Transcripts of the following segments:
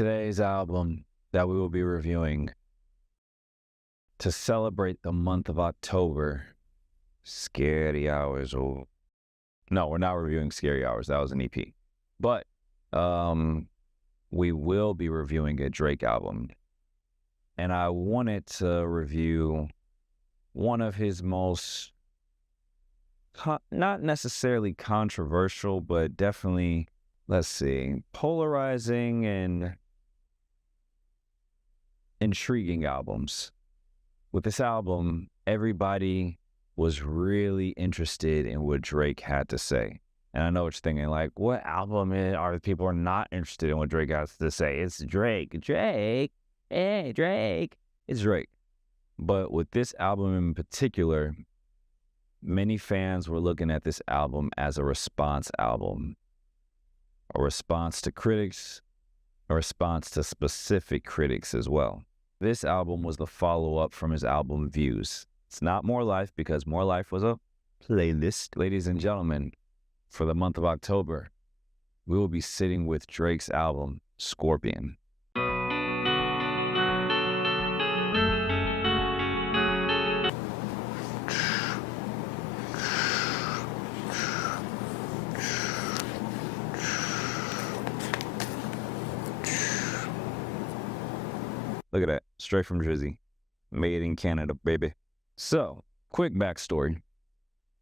Today's album that we will be reviewing to celebrate the month of October, Scary Hours. Oh, no, we're not reviewing Scary Hours. That was an EP. But we will be reviewing a Drake album. And I wanted to review one of his most, not necessarily controversial, but definitely, polarizing and intriguing albums. With this album, everybody was really interested in what Drake had to say. And I know what you're thinking, like, what album are people are not interested in what Drake has to say? It's Drake. Hey, Drake. It's Drake. But with this album in particular, many fans were looking at this album as a response album. A response to critics, a response to specific critics as well. This album was the follow-up from his album Views. It's not More Life because More Life was a playlist. Ladies and gentlemen, for the month of October, we will be sitting with Drake's album, Scorpion. Look at that, straight from Drizzy. Made in Canada, baby. So, quick backstory.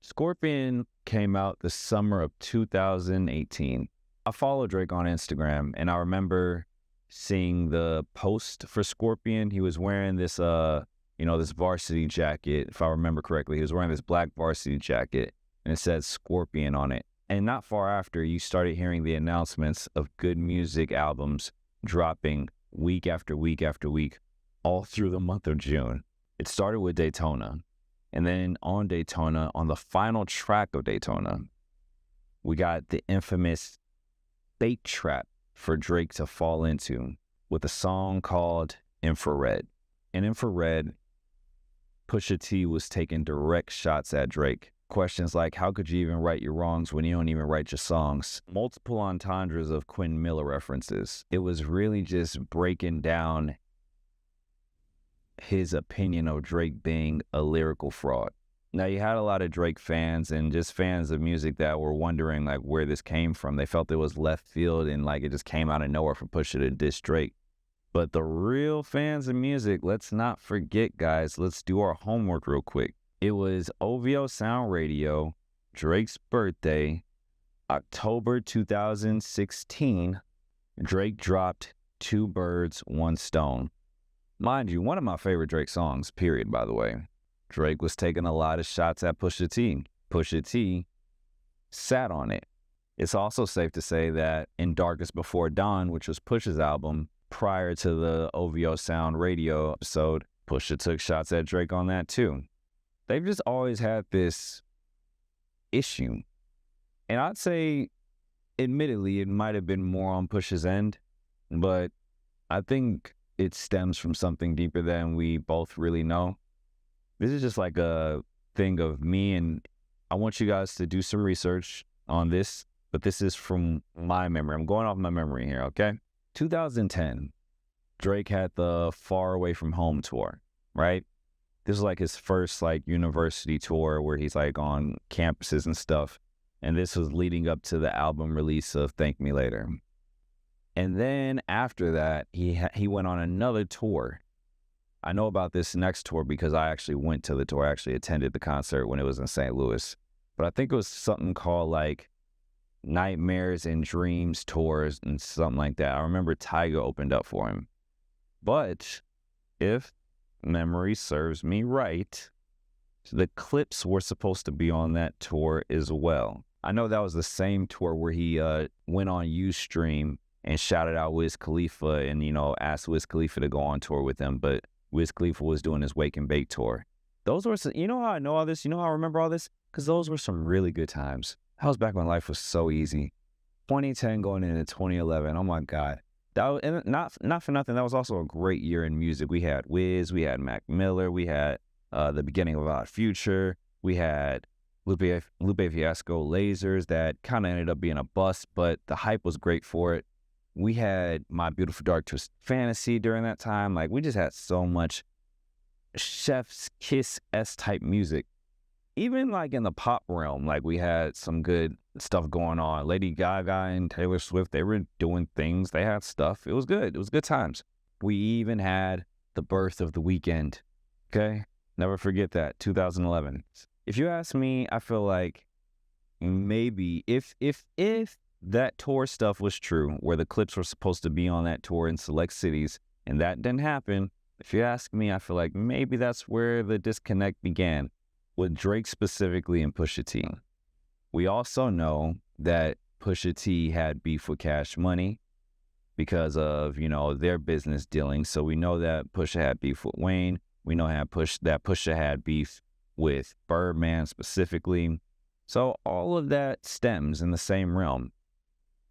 Scorpion came out the summer of 2018. I follow Drake on Instagram, and I remember seeing the post for Scorpion. He was wearing this, this varsity jacket, if I remember correctly. He was wearing this black varsity jacket, and it said Scorpion on it. And not far after, you started hearing the announcements of good music albums dropping week after week after week, all through the month of June. It started with Daytona. And then on Daytona, on the final track of Daytona, we got the infamous bait trap for Drake to fall into with a song called Infrared. In Infrared, Pusha T was taking direct shots at Drake. Questions like, how could you even write your wrongs when you don't even write your songs? Multiple entendres of Quentin Miller references. It was really just breaking down his opinion of Drake being a lyrical fraud. Now, you had a lot of Drake fans and just fans of music that were wondering like where this came from. They felt it was left field and like it just came out of nowhere for Pusha to diss Drake. But the real fans of music, let's not forget, guys, let's do our homework real quick. It was OVO Sound Radio, Drake's birthday, October 2016. Drake dropped Two Birds, One Stone. Mind you, one of my favorite Drake songs, period, by the way. Drake was taking a lot of shots at Pusha T. Pusha T sat on it. It's also safe to say that in Darkest Before Dawn, which was Pusha's album, prior to the OVO Sound Radio episode, Pusha took shots at Drake on that too. They've just always had this issue. And I'd say, admittedly, it might have been more on Pusha's end, but I think it stems from something deeper than we both really know. This is just like a thing of me, and I want you guys to do some research on this, but this is from my memory. I'm going off my memory here, okay? 2010, Drake had the Far Away From Home tour, right? This is like his first like university tour where he's like on campuses and stuff. And this was leading up to the album release of Thank Me Later. And then after that, he went on another tour. I know about this next tour because I actually went to the tour. I actually attended the concert when it was in St. Louis. But I think it was something called like Nightmares and Dreams Tours and something like that. I remember Tyga opened up for him. But if memory serves me right, the Clips were supposed to be on that tour as well. I know that was the same tour where he went on Ustream and shouted out Wiz Khalifa and, asked Wiz Khalifa to go on tour with him, but Wiz Khalifa was doing his Wake and Bake tour. Those were some, you know how I know all this? You know how I remember all this? Because those were some really good times. That was back when life was so easy. 2010 going into 2011, oh my God. That was, and not for nothing, that was also a great year in music. We had Wiz, we had Mac Miller, we had the beginning of Odd Future, we had Lupe Fiasco Lasers that kind of ended up being a bust, but the hype was great for it. We had My Beautiful Dark Twisted Fantasy during that time. Like, we just had so much Chef's Kiss-esque type music. Even like in the pop realm, like we had some good stuff going on. Lady Gaga and Taylor Swift, they were doing things. They had stuff. It was good. It was good times. We even had the birth of The Weeknd. Okay? Never forget that. 2011. If you ask me, I feel like maybe if that tour stuff was true, where the clips were supposed to be on that tour in select cities, and that didn't happen, if you ask me, I feel like maybe that's where the disconnect began, with Drake specifically and Pusha T. We also know that Pusha T had beef with Cash Money because of, you know, their business dealings. So we know that Pusha had beef with Wayne. We know that Pusha had beef with Birdman specifically. So all of that stems in the same realm.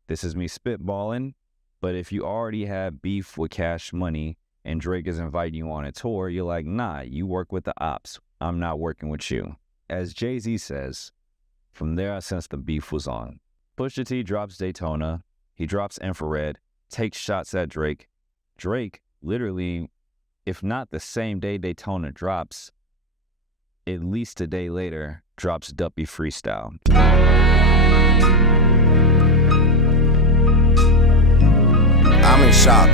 This is me spitballing, but if you already have beef with Cash Money and Drake is inviting you on a tour, you're like, nah, you work with the ops. I'm not working with you. As Jay-Z says, from there I sense the beef was on. Pusha T drops Daytona. He drops Infrared, takes shots at Drake. Drake, literally, if not the same day Daytona drops, at least a day later, drops Duppy Freestyle. I'm in shock.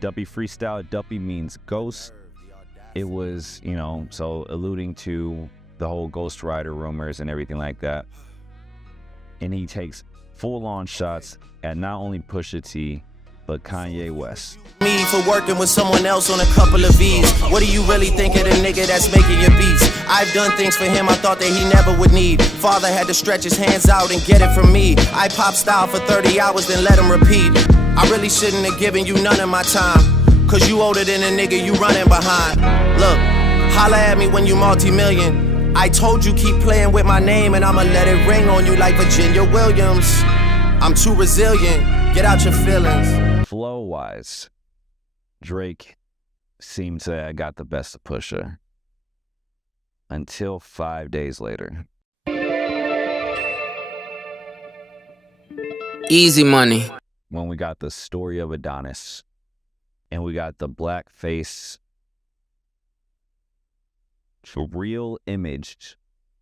Duppy Freestyle, Duppy means ghost. It was, you know, so alluding to the whole Ghost Rider rumors and everything like that. And he takes full-on shots at not only Pusha T, but Kanye West. Me for working with someone else on a couple of V's. What do you really think of the nigga that's making your beats? I've done things for him I thought that he never would need. Father had to stretch his hands out and get it from me. I pop style for 30 hours, then let him repeat. I really shouldn't have given you none of my time, cause you older than a nigga you running behind. Look, holla at me when you multi-million. I told you keep playing with my name and I'ma let it ring on you like Virginia Williams. I'm too resilient, get out your feelings. Flow-wise, Drake seemed to have got the best of Pusha until 5 days later. Easy money. When we got the Story of Adonis and we got the blackface real image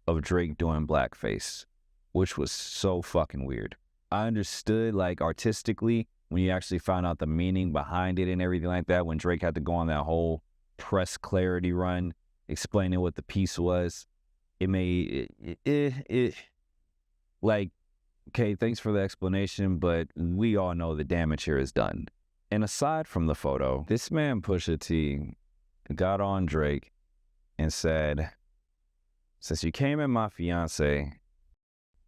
of Drake doing blackface, which was so fucking weird. I understood, like, artistically, when you actually found out the meaning behind it and everything like that, when Drake had to go on that whole press clarity run, explaining what the piece was, it made it like, okay, thanks for the explanation, but we all know the damage here is done. And aside from the photo, this man Pusha T got on Drake and said, since you came in my fiance,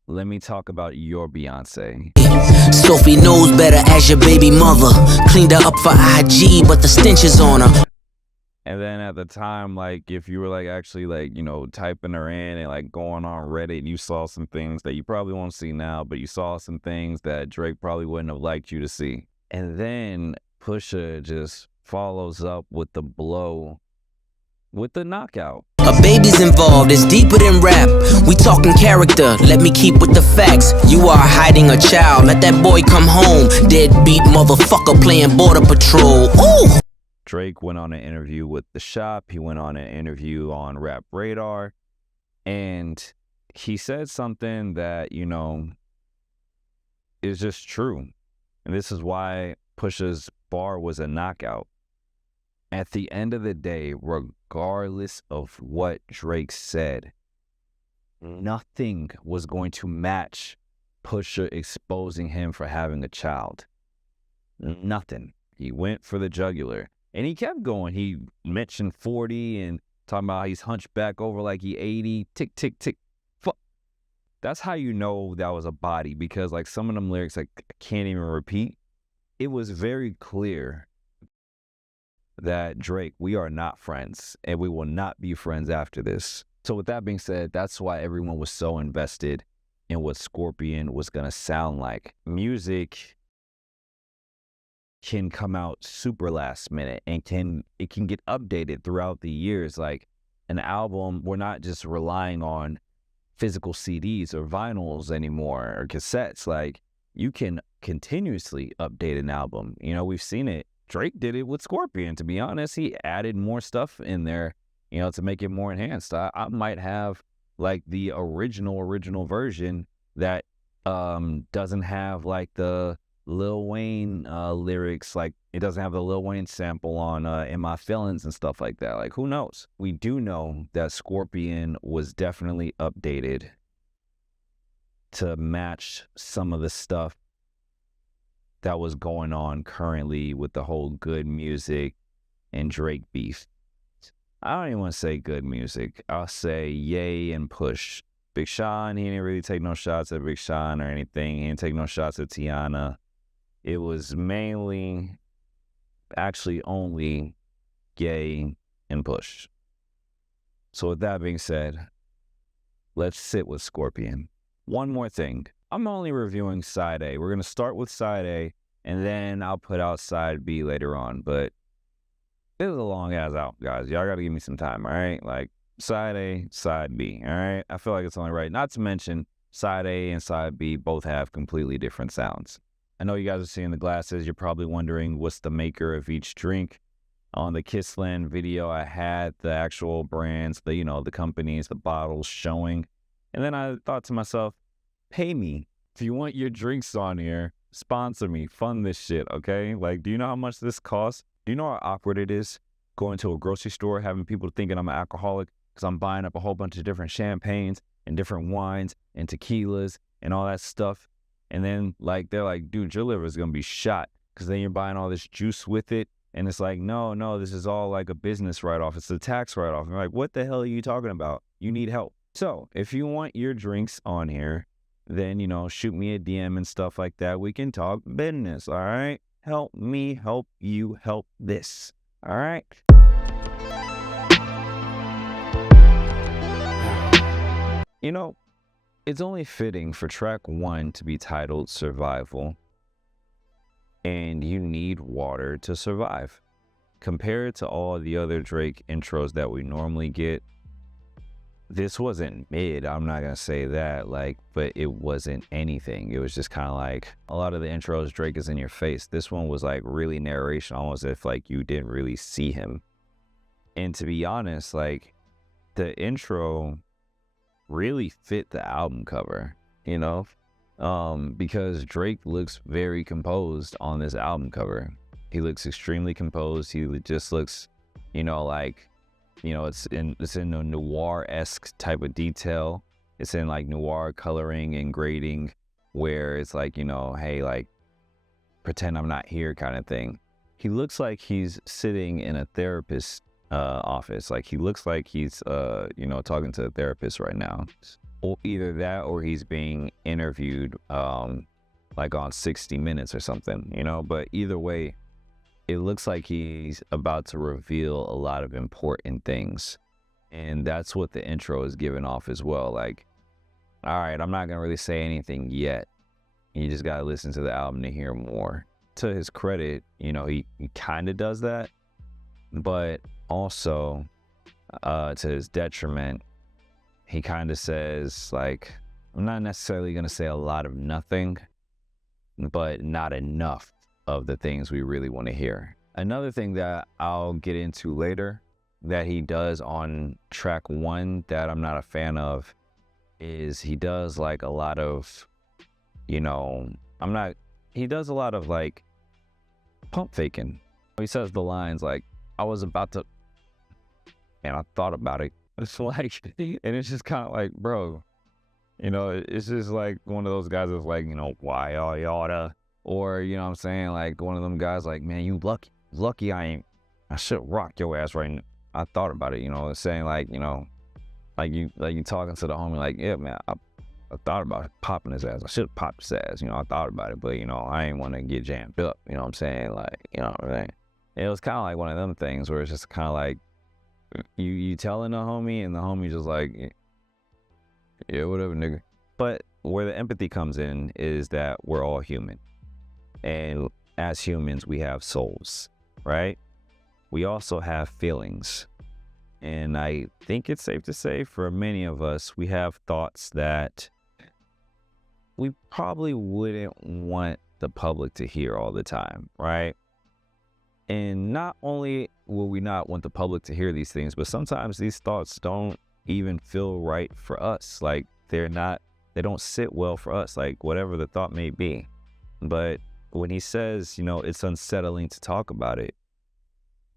let me talk about your Beyonce. Sophie knows better as your baby mother. Cleaned her up for IG, but the stench is on her. And then at the time, like, if you were, like, actually, like, you know, typing her in and, like, going on Reddit, you saw some things that you probably won't see now, but you saw some things that Drake probably wouldn't have liked you to see. And then Pusha just follows up with the blow, with the knockout. A baby's involved, it's deeper than rap. We talking character, let me keep with the facts. You are hiding a child, let that boy come home. Deadbeat motherfucker playing border patrol. Ooh! Drake went on an interview with The Shop. He went on an interview on Rap Radar. And he said something that, you know, is just true. And this is why Pusha's bar was a knockout. At the end of the day, regardless of what Drake said, nothing was going to match Pusha exposing him for having a child. Nothing. He went for the jugular. And he kept going. He mentioned 40 and talking about how he's hunched back over like he 80. Tick, tick, tick. Fuck. That's how you know that was a body, because like some of them lyrics like, I can't even repeat. It was very clear that Drake, we are not friends and we will not be friends after this. So with that being said, that's why everyone was so invested in what Scorpion was going to sound like. Music can come out super last minute and it can get updated throughout the years. Like an album, we're not just relying on physical CDs or vinyls anymore or cassettes. Like you can continuously update an album. You know, we've seen it. Drake did it with Scorpion. To be honest, he added more stuff in there, you know, to make it more enhanced. I might have like the original version that doesn't have like the Lil Wayne lyrics, like it doesn't have the Lil Wayne sample on In My Feelings and stuff like that. Like, who knows? We do know that Scorpion was definitely updated to match some of the stuff that was going on currently with the whole Good Music and Drake beef. I don't even want to say Good Music. I'll say Ye and Push. Big Sean, he didn't really take no shots at Big Sean or anything. He didn't take no shots at Tiana. It was mainly, actually only Ye and Push. So with that being said, let's sit with Scorpion. One more thing. I'm only reviewing side A. We're going to start with side A, and then I'll put out side B later on. But it was a long ass out, guys. Y'all got to give me some time, all right? Like, side A, side B, all right? I feel like it's only right. Not to mention, side A and side B both have completely different sounds. I know you guys are seeing the glasses. You're probably wondering what's the maker of each drink. On the Kissland video, I had the actual brands, the companies, the bottles showing. And then I thought to myself, pay me. If you want your drinks on here, sponsor me, fund this shit, okay? Like, do you know how much this costs? Do you know how awkward it is going to a grocery store, having people thinking I'm an alcoholic because I'm buying up a whole bunch of different champagnes and different wines and tequilas and all that stuff? And then, like, they're like, dude, your liver is going to be shot because then you're buying all this juice with it. And it's like, no, this is all like a business write-off. It's a tax write-off. And I'm like, what the hell are you talking about? You need help. So if you want your drinks on here, then, shoot me a DM and stuff like that. We can talk business, all right? Help me help you help this, all right? It's only fitting for track 1 to be titled Survival, and you need water to survive. Compared to all the other Drake intros that we normally get, this wasn't mid, I'm not gonna say that, but it wasn't anything. It was just kind of like, a lot of the intros, Drake is in your face. This one was like really narration, almost as if you didn't really see him. And to be honest, the intro really fit the album cover, because Drake looks very composed on this album cover. He looks extremely composed. He just looks, it's in a noir-esque type of detail. It's in noir coloring and grading, where it's hey, pretend I'm not here kind of thing. He looks like he's sitting in a therapist's office. He looks like he's talking to a therapist right now. Or either that, or he's being interviewed on 60 Minutes or something, but either way, it looks like he's about to reveal a lot of important things. And that's what the intro is giving off as well. All right, I'm not gonna really say anything yet. You just gotta listen to the album to hear more. To his credit, he kind of does that, but also to his detriment, he kind of says, I'm not necessarily going to say a lot of nothing, but not enough of the things we really want to hear. Another thing that I'll get into later that he does on track 1 that I'm not a fan of is he does a lot of, he does a lot of pump faking. He says the lines I was about to, and I thought about it. It's and it's just kind of bro, it's just one of those guys that's why y'all oughta, or, what I'm saying, one of them guys man, you lucky I should rock your ass right now. I thought about it, saying you talking to the homie, yeah, man, I thought about popping his ass. I should have popped his ass, I thought about it, but, I ain't want to get jammed up, what I'm saying, It was kind of one of them things where it's just kind of you telling the homie, and the homie just yeah, whatever, nigga. But where the empathy comes in is that we're all human. And as humans, we have souls, right? We also have feelings. And I think it's safe to say for many of us, we have thoughts that we probably wouldn't want the public to hear all the time, right? And not only will we not want the public to hear these things, but sometimes these thoughts don't even feel right for us. Like they don't sit well for us, like whatever the thought may be. But when he says, it's unsettling to talk about it,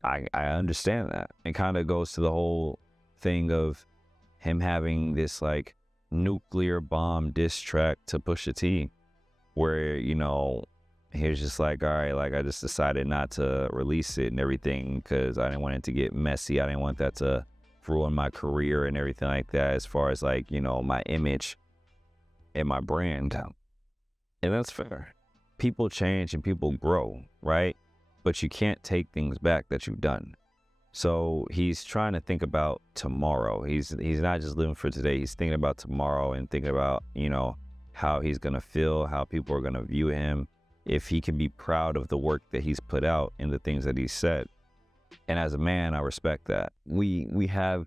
I understand that. It kind of goes to the whole thing of him having this like nuclear bomb diss track to Pusha T, where, he was just like, all right, like I just decided not to release it and everything because I didn't want it to get messy. I didn't want that to ruin my career and everything like that, as far as like, my image and my brand. And that's fair. People change and people grow, right? But you can't take things back that you've done. So he's trying to think about tomorrow. He's not just living for today. He's thinking about tomorrow and thinking about, how he's going to feel, how people are going to view him, if he can be proud of the work that he's put out and the things that he's said. And as a man, I respect that. We have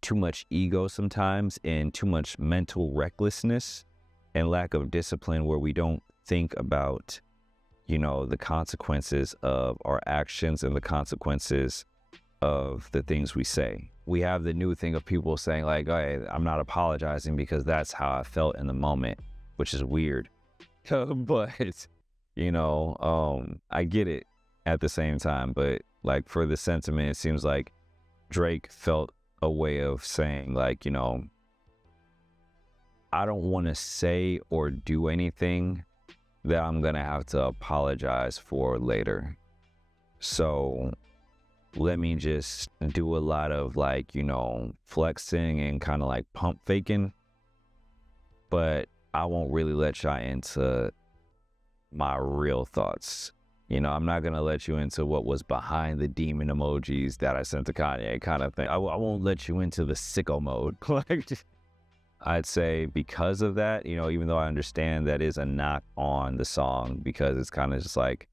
too much ego sometimes and too much mental recklessness and lack of discipline where we don't think about, the consequences of our actions and the consequences of the things we say. We have the new thing of people saying like, hey, I'm not apologizing because that's how I felt in the moment, which is weird. But, I get it at the same time. But like for the sentiment, it seems like Drake felt a way of saying like, I don't want to say or do anything that I'm going to have to apologize for later. So let me just do a lot of like, flexing and kind of like pump faking. But I won't really let y'all into my real thoughts. I'm not going to let you into what was behind the demon emojis that I sent to Kanye kind of thing. I won't let you into the sicko mode. I'd say because of that, even though I understand that is a knock on the song, because it's kind of just like,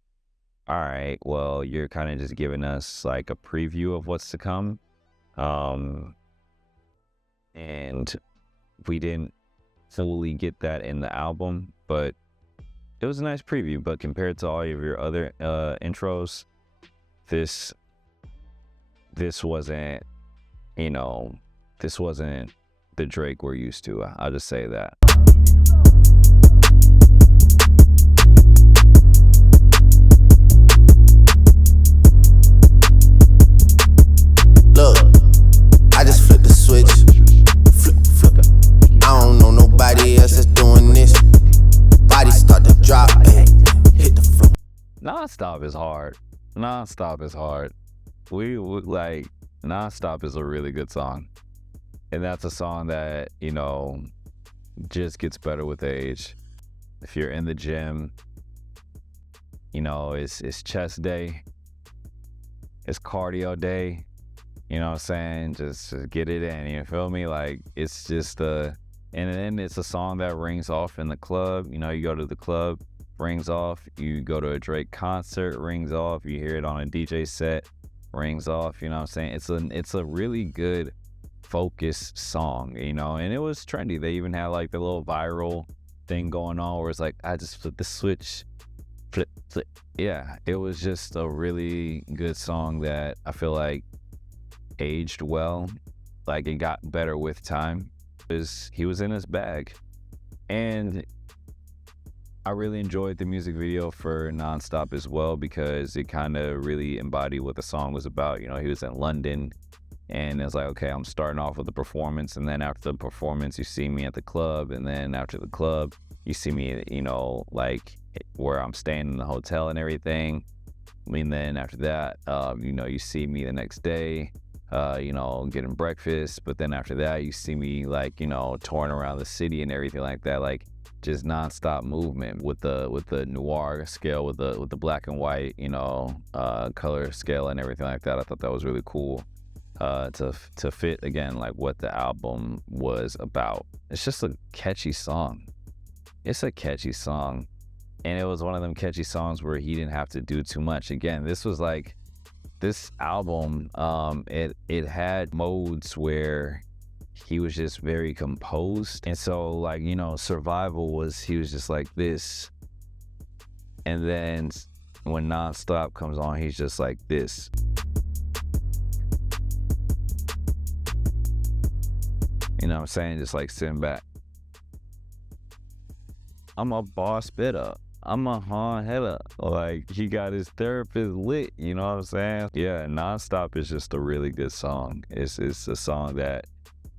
all right, well, you're kind of just giving us like a preview of what's to come. And we didn't fully get that in the album, but it was a nice preview. But compared to all of your other intros, this wasn't, this wasn't the Drake we're used to. I'll just say that. Look, I just flipped the switch. Flip. I don't know nobody else that's doing this. Body start to drop and hit the floor. Nonstop is hard. We like Nonstop is a really good song. And that's a song that, just gets better with age. If you're in the gym, it's chest day, it's cardio day, what I'm saying? Just get it in, you feel me? Like, it's just and then it's a song that rings off in the club. You go to the club, rings off. You go to a Drake concert, rings off. You hear it on a DJ set, rings off. You know what I'm saying? It's a really good focus song, and it was trendy. They even had like the little viral thing going on where it's like, I just flip the switch, flip. Yeah, it was just a really good song that I feel like aged well. Like it got better with time because he was in his bag. And I really enjoyed the music video for Nonstop as well, because it kind of really embodied what the song was about. He was in London. And it's like, okay, I'm starting off with the performance, and then after the performance, you see me at the club, and then after the club, you see me, like where I'm staying in the hotel and everything. And then after that, you see me the next day, getting breakfast. But then after that, you see me like, touring around the city and everything like that, like just nonstop movement with the noir scale, with the black and white, color scale and everything like that. I thought that was really cool. To fit again like what the album was about. It's just a catchy song. It's a catchy song, and it was one of them catchy songs where he didn't have to do too much. Again, this was like this album. It had modes where he was just very composed, and so like Survival was, he was just like this And then when Nonstop comes on, he's just like this. You know what I'm saying? Just like sitting back. I'm a boss bitter. I'm a hard header. Like, he got his therapist lit, you know what I'm saying? Yeah, Nonstop is just a really good song. It's a song that,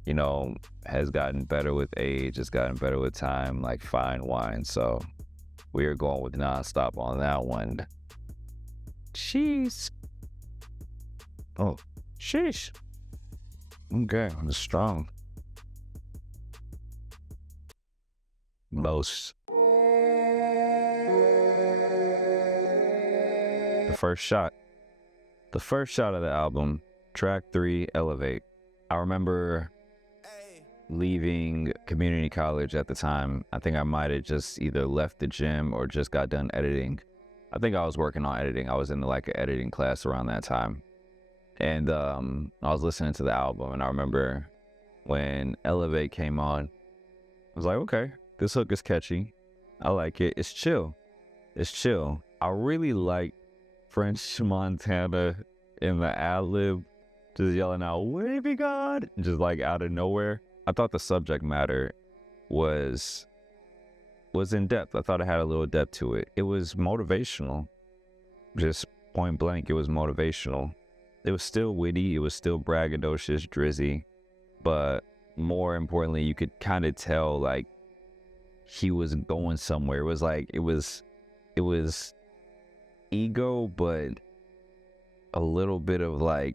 you know, has gotten better with age, it's gotten better with time, like fine wine. So we are going with Nonstop on that one. Sheesh. Oh, sheesh. Okay, I'm strong. Most. The first shot of the album, track 3, Elevate. I remember leaving community college at the time. I think I might have just either left the gym or just got done editing. I think I was working on editing. I was in like an editing class around that time. And I was listening to the album, and I remember when Elevate came on, I was like, okay, this hook is catchy. I like it. It's chill. It's chill. I really like French Montana in the ad-lib, just yelling out, "Wave be God," just like out of nowhere. I thought the subject matter was in depth. I thought it had a little depth to it. It was motivational. Just point blank, it was motivational. It was still witty. It was still braggadocious, drizzy. But more importantly, you could kind of tell like he was going somewhere. It was like, it was ego, but a little bit of like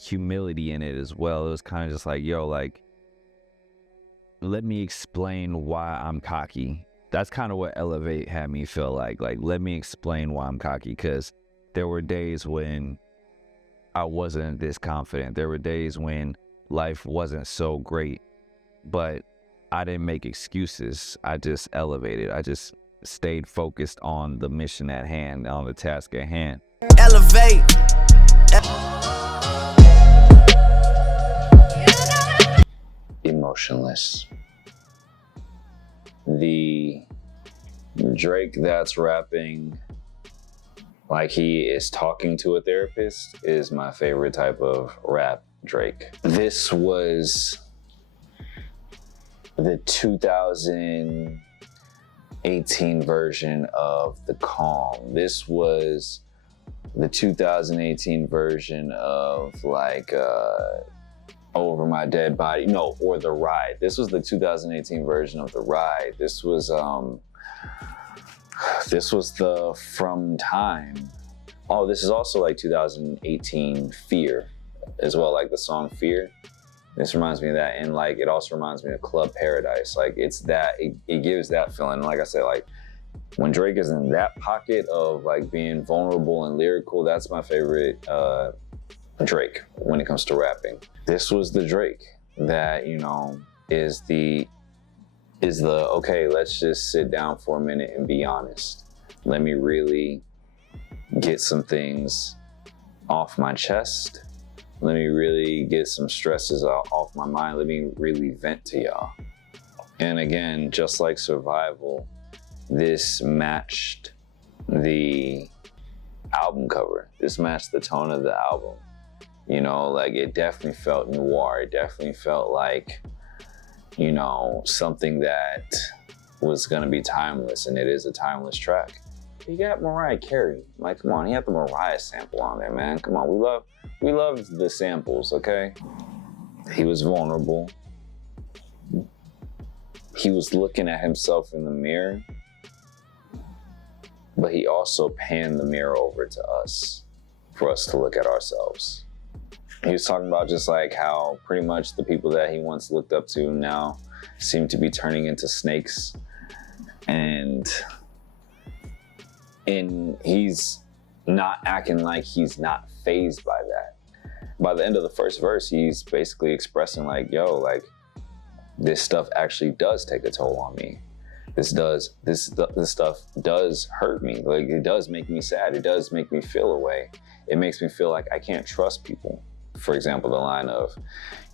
humility in it as well. It was kind of just like, yo, like, let me explain why I'm cocky. That's kind of what Elevate had me feel like. Like, let me explain why I'm cocky, because there were days when I wasn't this confident. There were days when life wasn't so great, but I didn't make excuses. I just elevated. I just stayed focused on the mission at hand, on the task at hand. Elevate. Emotionless. The Drake that's rapping like he is talking to a therapist is my favorite type of rap Drake. This was the 2018 version of The Calm. This was the 2018 version of like Over My Dead Body, no, or The Ride. This was the 2018 version of The Ride. This was the From Time. Oh, this is also like 2018 Fear as well, like the song Fear. This reminds me of that, and like it also reminds me of Club Paradise. Like it's that, it gives that feeling. And like I said, like when Drake is in that pocket of like being vulnerable and lyrical, that's my favorite Drake when it comes to rapping. This was the Drake that, you know, is the okay, let's just sit down for a minute and be honest. Let me really get some things off my chest. Let me really get some stresses off my mind. Let me really vent to y'all. And again, just like Survival, this matched the album cover. This matched the tone of the album. You know, like it definitely felt noir. It definitely felt like, you know, something that was gonna be timeless, and it is a timeless track. You got Mariah Carey. Like, come on, he had the Mariah sample on there, man. Come on, we love the samples, okay? He was vulnerable. He was looking at himself in the mirror, but he also panned the mirror over to us for us to look at ourselves. He was talking about just like how pretty much the people that he once looked up to now seem to be turning into snakes. And he's not acting like he's not fazed by that. By the end of the first verse, he's basically expressing like, yo, like this stuff actually does take a toll on me. This stuff does hurt me. Like it does make me sad. It does make me feel a way. It makes me feel like I can't trust people. For example, the line of,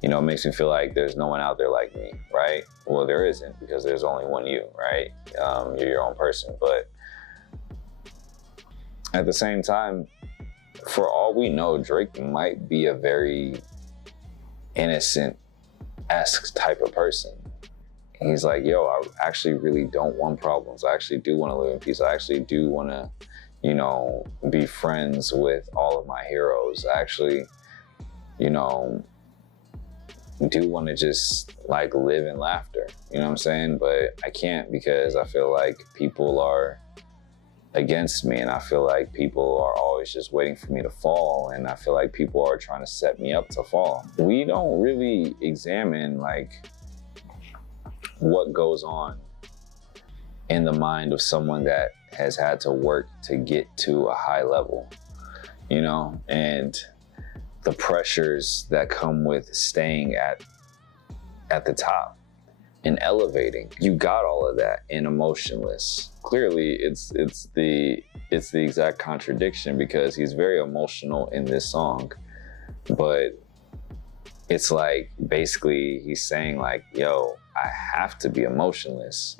you know, it makes me feel like there's no one out there like me, right? Well, there isn't, because there's only one you, right? You're your own person. But at the same time, for all we know, Drake might be a very innocent-esque type of person. He's like, yo, I actually really don't want problems. I actually do want to live in peace. I actually do want to, you know, be friends with all of my heroes. I actually, you know, do want to just like live in laughter. You know what I'm saying? But I can't because I feel like people are against me, and I feel like people are always just waiting for me to fall, and I feel like people are trying to set me up to fall. We don't really examine like what goes on in the mind of someone that has had to work to get to a high level, you know, and the pressures that come with staying at the top and elevating. You got all of that in Emotionless. Clearly, it's the exact contradiction, because he's very emotional in this song, but it's like basically he's saying like, yo, I have to be emotionless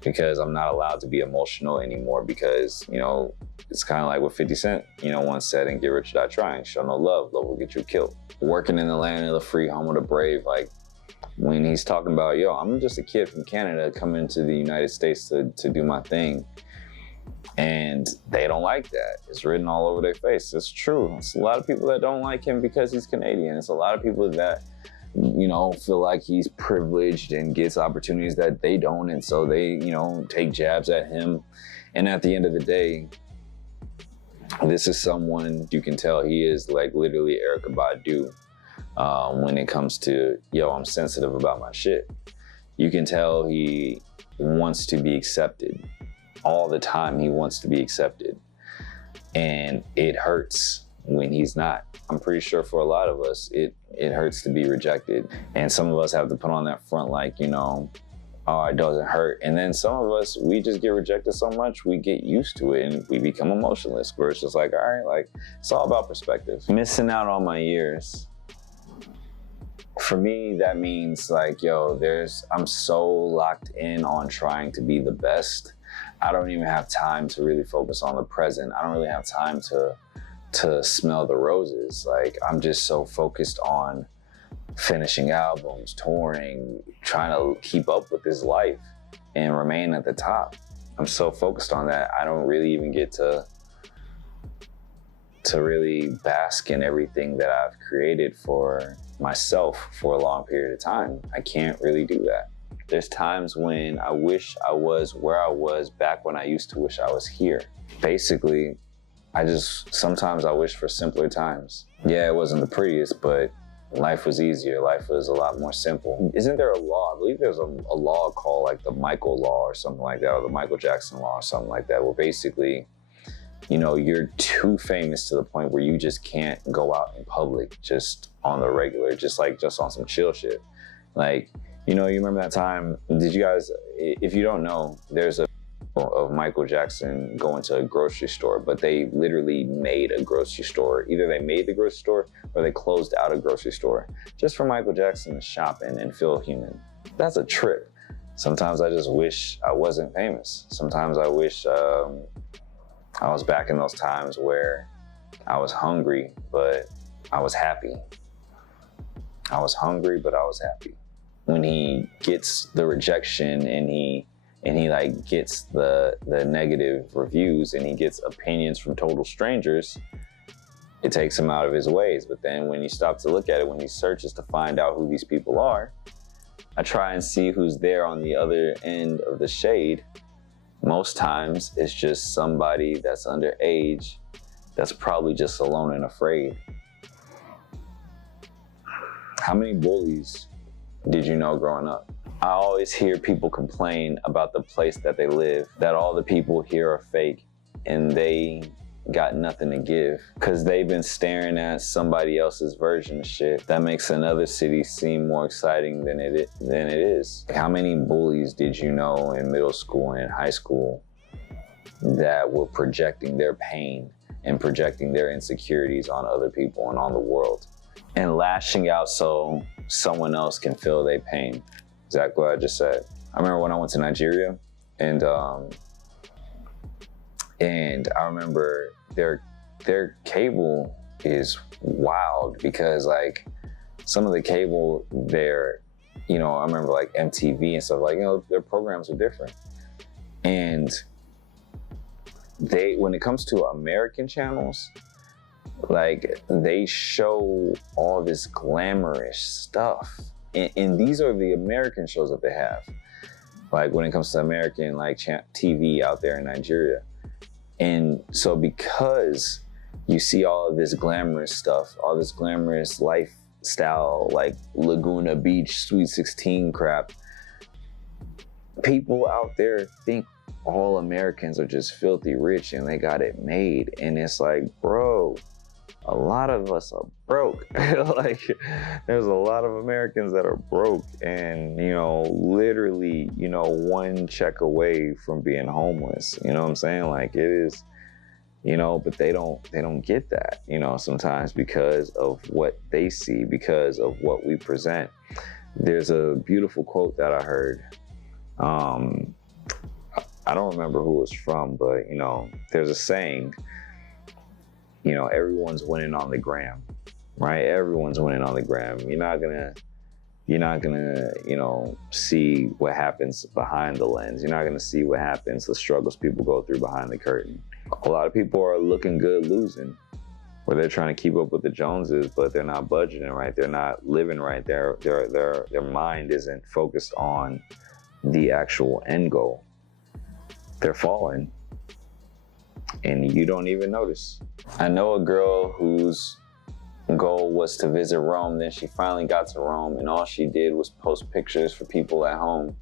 because I'm not allowed to be emotional anymore, because, you know, it's kind of like what 50 Cent, you know, once said in Get Rich or Die Trying, show no love, love will get you killed. Working in the land of the free, home of the brave, like when he's talking about, yo, I'm just a kid from Canada coming to the United States to do my thing. And they don't like that. It's written all over their face. It's true. It's a lot of people that don't like him because he's Canadian. It's a lot of people that, you know, feel like he's privileged and gets opportunities that they don't. And so they, you know, take jabs at him. And at the end of the day, this is someone you can tell he is like literally Erykah Badu when it comes to, yo, I'm sensitive about my shit. You can tell he wants to be accepted. All the time he wants to be accepted. And it hurts when he's not. I'm pretty sure for a lot of us, it hurts to be rejected. And some of us have to put on that front like, you know, oh, it doesn't hurt. And then some of us, we just get rejected so much, we get used to it and we become emotionless, where it's just like, all right, like, it's all about perspective. Missing out on my years. For me, that means like, yo, I'm so locked in on trying to be the best. I don't even have time to really focus on the present. I don't really have time to smell the roses. Like, I'm just so focused on finishing albums, touring, trying to keep up with this life and remain at the top. I'm so focused on that. I don't really even get to really bask in everything that I've created for myself for a long period of time. I can't really do that. There's times when I wish I was where I was back when I used to wish I was here. Basically, sometimes I wish for simpler times. Yeah, it wasn't the prettiest, but life was easier. Life was a lot more simple. Isn't there a law? I believe there's a law called like the Michael Law or something like that, or the Michael Jackson Law or something like that, where basically, you know, you're too famous to the point where you just can't go out in public just on the regular, just on some chill shit. Like, you know, you remember that time, did you guys, if you don't know, there's a of Michael Jackson going to a grocery store, but they literally made a grocery store. Either they made the grocery store or they closed out a grocery store just for Michael Jackson to shop in and feel human. That's a trip. Sometimes I just wish I wasn't famous. Sometimes I wish I was back in those times where I was hungry, but I was happy. I was hungry, but I was happy. When he gets the rejection and he like gets the negative reviews and he gets opinions from total strangers, it takes him out of his ways. But then when you stop to look at it, when he searches to find out who these people are, I try and see who's there on the other end of the shade. Most times it's just somebody that's underage, that's probably just alone and afraid. How many bullies did you know growing up? I always hear people complain about the place that they live, that all the people here are fake and they got nothing to give because they've been staring at somebody else's version of shit that makes another city seem more exciting than it is. How many bullies did you know in middle school and in high school that were projecting their pain and projecting their insecurities on other people and on the world and lashing out so someone else can feel their pain? Exactly what I just said. I remember when I went to Nigeria and And I remember their cable is wild because like some of the cable there, you know, I remember like MTV and stuff, like, you know, their programs are different. And when it comes to American channels, like they show all this glamorous stuff. And these are the American shows that they have. Like when it comes to American like TV out there in Nigeria. And so because you see all of this glamorous stuff, all this glamorous lifestyle, like Laguna Beach, Sweet 16 crap, people out there think all Americans are just filthy rich and they got it made. And it's like, bro, a lot of us are broke. Like there's a lot of Americans that are broke and, you know, literally, you know, one check away from being homeless. You know what I'm saying? Like it is, you know, but they don't get that, you know, sometimes because of what they see, because of what we present. There's a beautiful quote that I heard. I don't remember who it's from, but, you know, there's a saying, you know, everyone's winning on the gram, right? Everyone's winning on the gram. You're not gonna, you know, see what happens behind the lens. You're not gonna see what happens, the struggles people go through behind the curtain. A lot of people are looking good losing, where they're trying to keep up with the Joneses, but they're not budgeting right. They're not living right. Their mind isn't focused on the actual end goal. They're falling, and you don't even notice. I know a girl whose goal was to visit Rome, then she finally got to Rome, and all she did was post pictures for people at home,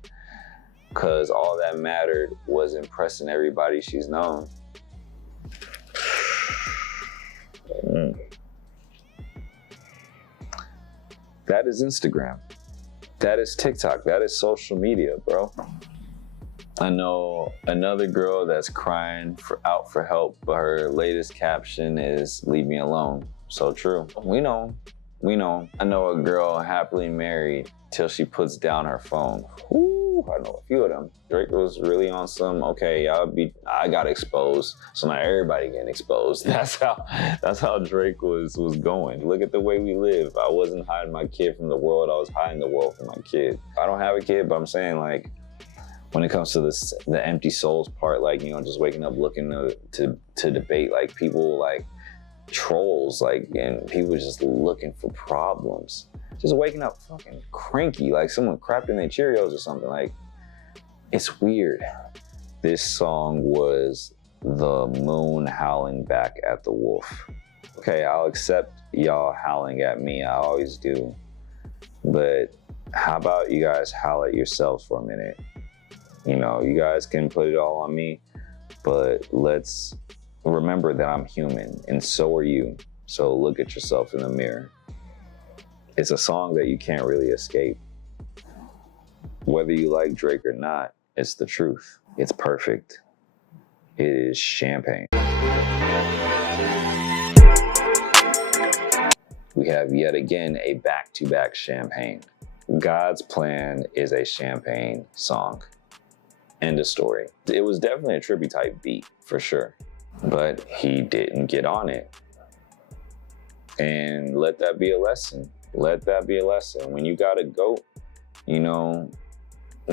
because all that mattered was impressing everybody she's known. That is Instagram. That is TikTok. That is social media, bro. I know another girl that's crying out for help, but her latest caption is "Leave me alone." So true. We know. I know a girl happily married till she puts down her phone. Ooh, I know a few of them. Drake was really on some, okay, I got exposed, so now everybody getting exposed. That's how Drake was going. Look at the way we live. I wasn't hiding my kid from the world. I was hiding the world from my kid. I don't have a kid, but I'm saying, like, when it comes to the empty souls part, like, you know, just waking up looking to debate, like, people, like, trolls, like, and people just looking for problems. Just waking up fucking cranky, like someone crapped in their Cheerios or something. Like, it's weird. This song was the moon howling back at the wolf. Okay, I'll accept y'all howling at me. I always do. But how about you guys howl at yourselves for a minute? You know, you guys can put it all on me, but let's remember that I'm human and so are you. So look at yourself in the mirror. It's a song that you can't really escape. Whether you like Drake or not, it's the truth. It's perfect. It is champagne. We have yet again a back-to-back champagne. God's Plan is a champagne song. End of story. It was definitely a trippy type beat for sure, but he didn't get on it. And let that be a lesson. Let that be a lesson. When you got a GOAT, you know,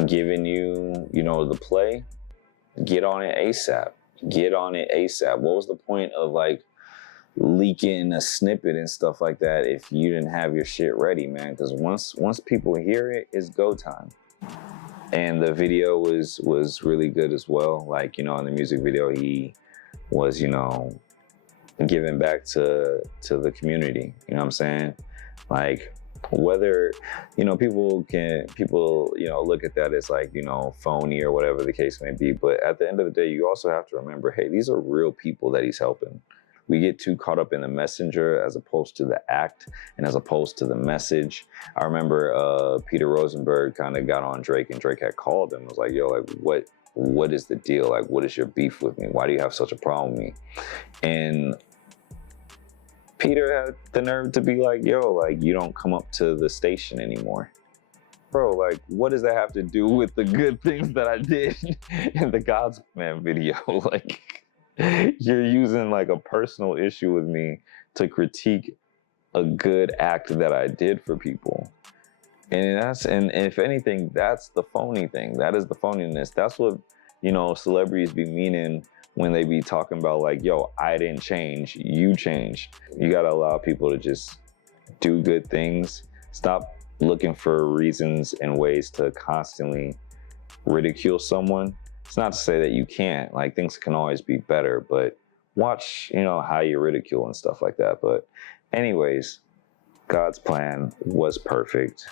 giving you, you know, the play, get on it ASAP. Get on it ASAP. What was the point of like leaking a snippet and stuff like that if you didn't have your shit ready, man? Because once people hear it, it's go time. And the video was really good as well. Like, you know, in the music video, he was, you know, giving back to the community. You know what I'm saying? Like, whether, you know, people, you know, look at that as like, you know, phony or whatever the case may be. But at the end of the day, you also have to remember, hey, these are real people that he's helping. We get too caught up in the messenger as opposed to the act and as opposed to the message. I remember Peter Rosenberg kind of got on Drake and Drake had called him. I was like, yo, like, what is the deal? Like, what is your beef with me? Why do you have such a problem with me? And Peter had the nerve to be like, yo, like, you don't come up to the station anymore. Bro, like, what does that have to do with the good things that I did in the God's Man video? Like, you're using like a personal issue with me to critique a good act that I did for people. And if anything, that's the phony thing. That is the phoniness. That's what, you know, celebrities be meaning when they be talking about like, yo, I didn't change, you changed. You gotta allow people to just do good things. Stop looking for reasons and ways to constantly ridicule someone. It's not to say that you can't, like things can always be better, but watch, you know, how you ridicule and stuff like that. But anyways, God's Plan was perfect.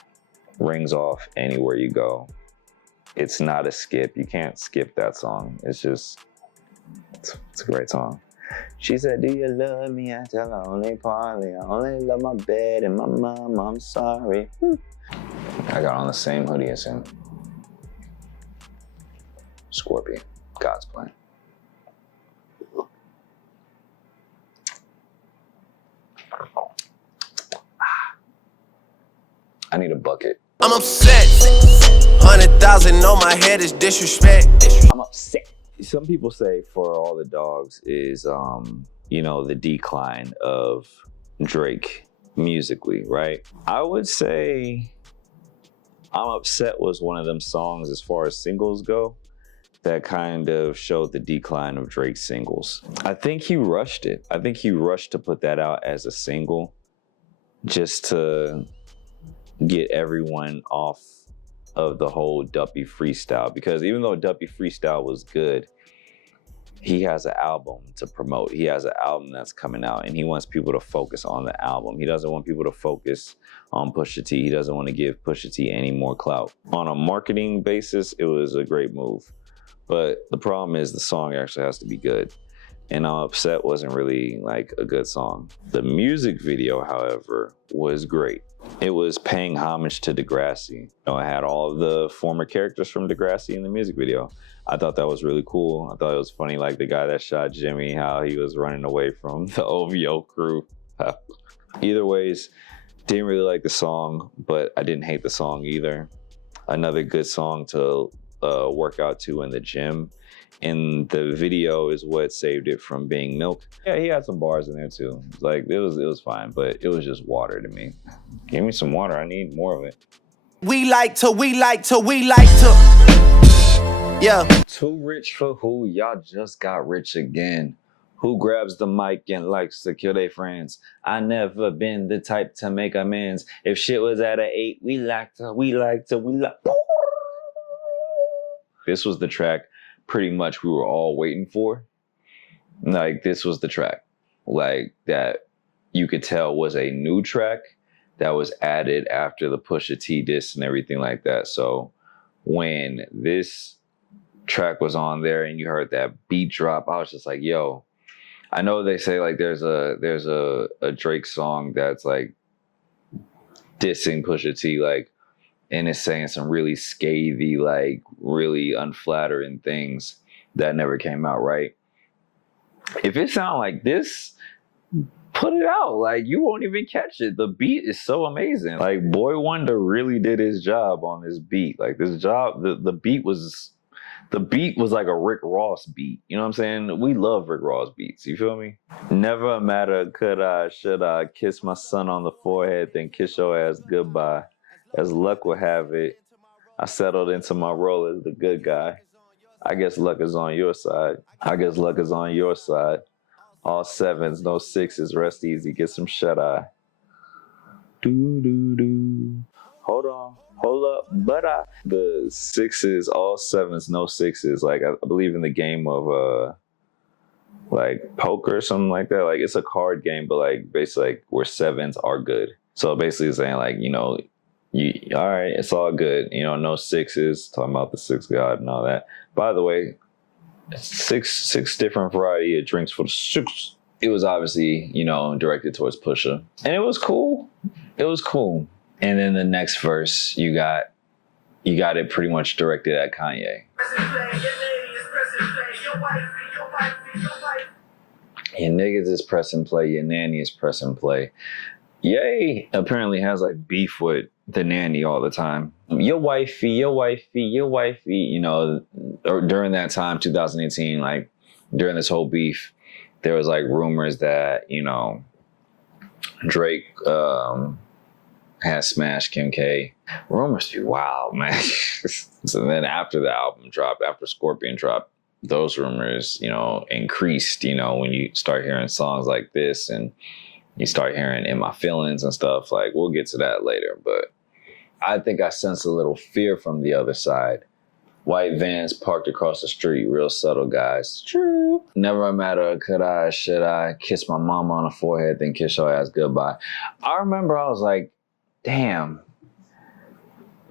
Rings off anywhere you go. It's not a skip. You can't skip that song. It's just, it's a great song. She said, do you love me? I tell her only partly. I only love my bed and my mom. I'm sorry. I got on the same hoodie as him. Scorpion, God's Plan. I need a bucket. I'm upset. 100,000 on my head is disrespect. I'm upset. Some people say For All the Dogs is, you know, the decline of Drake musically, right? I would say I'm Upset was one of them songs as far as singles go that kind of showed the decline of Drake's singles. I think he rushed it. I think he rushed to put that out as a single just to get everyone off of the whole Duppy freestyle, because even though Duppy freestyle was good, he has an album to promote. He has an album that's coming out and he wants people to focus on the album. He doesn't want people to focus on Pusha T. He doesn't want to give Pusha T any more clout. On a marketing basis, it was a great move. But the problem is the song actually has to be good. And I'm Upset wasn't really like a good song. The music video, however, was great. It was paying homage to Degrassi. You know, it had all of the former characters from Degrassi in the music video. I thought that was really cool. I thought it was funny, like the guy that shot Jimmy, how he was running away from the OVO crew. Either ways, didn't really like the song, but I didn't hate the song either. Another good song to work out to in the gym. And the video is what saved it from being milk. Yeah, he had some bars in there too. Like it was fine, but it was just water to me. Give me some water, I need more of it. We like to. Yeah. Too rich for who? Y'all just got rich again. Who grabs the mic and likes to kill their friends? I never been the type to make amends. If shit was at an 8, we like to. This was the track pretty much we were all waiting for. Like this was the track. Like that you could tell was a new track that was added after the Pusha T diss and everything like that. So when this track was on there and you heard that beat drop, I was just like, yo, I know they say like there's a Drake song that's like dissing Pusha T, like, and it's saying some really scathy, like really unflattering things that never came out right. If it sound like this, put it out. Like you won't even catch it. The beat is so amazing. Like Boy Wonder really did his job on this beat. Like this job, the beat was like a Rick Ross beat. You know what I'm saying? We love Rick Ross beats. You feel me? Never matter should I kiss my son on the forehead, then kiss your ass goodbye. As luck would have it, I settled into my role as the good guy. I guess luck is on your side. All 7s, no 6s, rest easy, get some shut-eye. Do. Hold on, hold up, but the 6s, all 7s, no 6s. Like I believe in the game of like poker or something like that. Like it's a card game, but like basically like where 7s are good. So basically saying like, you know, all right, it's all good. You know, no 6s, talking about the 6 God and all that. By the way, six different variety of drinks for the 6. It was obviously, you know, directed towards Pusha. And it was cool. And then the next verse, you got it pretty much directed at Kanye. Your niggas is press and play, your nanny is press and play. Ye apparently has like beef with the nanny all the time. Your wifey, you know, or during that time, 2018, like during this whole beef, there was like rumors that, you know, Drake had smashed Kim K. Rumors be wild, man. So then after the album dropped, after Scorpion dropped, those rumors, you know, increased, you know, when you start hearing songs like this and you start hearing In My Feelings and stuff. Like, we'll get to that later, but I think I sense a little fear from the other side. White vans parked across the street, real subtle guys. True. Never matter, could I, should I kiss my mama on the forehead, then kiss your ass goodbye. I remember I was like, damn,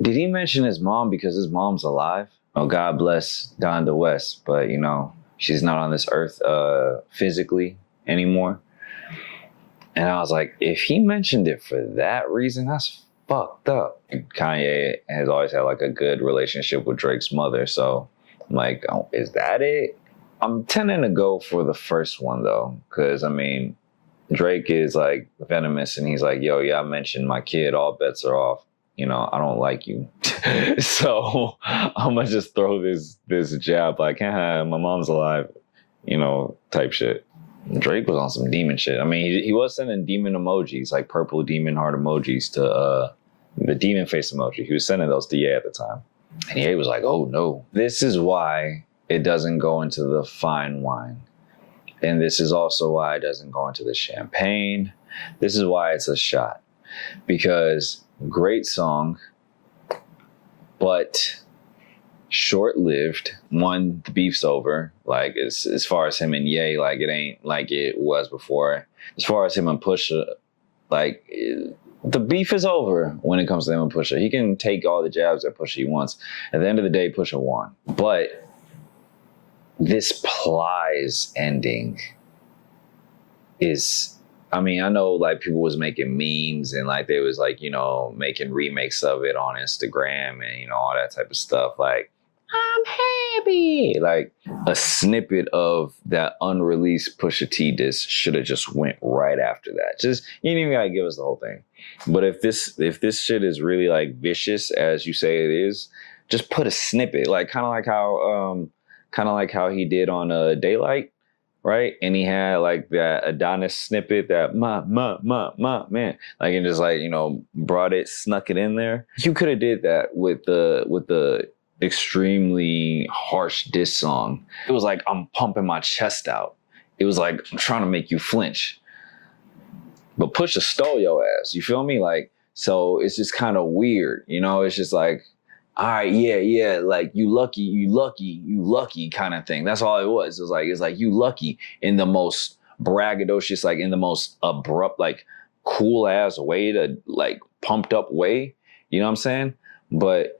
did he mention his mom because his mom's alive? Oh, God bless Donda West, but you know, she's not on this earth physically anymore. And I was like, if he mentioned it for that reason, that's fucked up. Kanye has always had like a good relationship with Drake's mother, so I'm like, oh, is that it? I'm tending to go for the first one though, because I mean, Drake is like venomous and he's like, yo, yeah, I mentioned my kid, all bets are off. You know, I don't like you. So I'm gonna just throw this jab like, my mom's alive, you know, type shit. Drake was on some demon shit. I mean, he was sending demon emojis, like purple demon heart emojis to the demon face emoji. He was sending those to Ye at the time. And Ye was like, oh no. This is why it doesn't go into the fine wine. And this is also why it doesn't go into the champagne. This is why it's a shot. Because great song, but short-lived. One, the beef's over. Like, as far as him and Ye, like, it ain't like it was before. As far as him and Pusha, like, the beef is over when it comes to him and Pusha. He can take all the jabs at Pusha he wants. At the end of the day, Pusha won. But this Plies ending is, I mean, I know like people was making memes and like they was like, you know, making remakes of it on Instagram and, you know, all that type of stuff. Like, I'm happy. Like, a snippet of that unreleased Pusha T disc should have just went right after that. Just, you didn't even gotta give us the whole thing. But if this shit is really like vicious as you say it is, just put a snippet. Like kind of like how he did on Daylight, right? And he had like that Adonis snippet, that ma man, like, and just like, you know, snuck it in there. You could have did that with the extremely harsh diss song. It was like, I'm pumping my chest out. It was like, I'm trying to make you flinch. But Pusha stole your ass, you feel me? Like, so it's just kind of weird, you know? It's just like, all right, yeah, like, you lucky kind of thing. That's all it was. It's like you lucky in the most braggadocious, like in the most abrupt, like cool ass way to like pumped up way. You know what I'm saying? But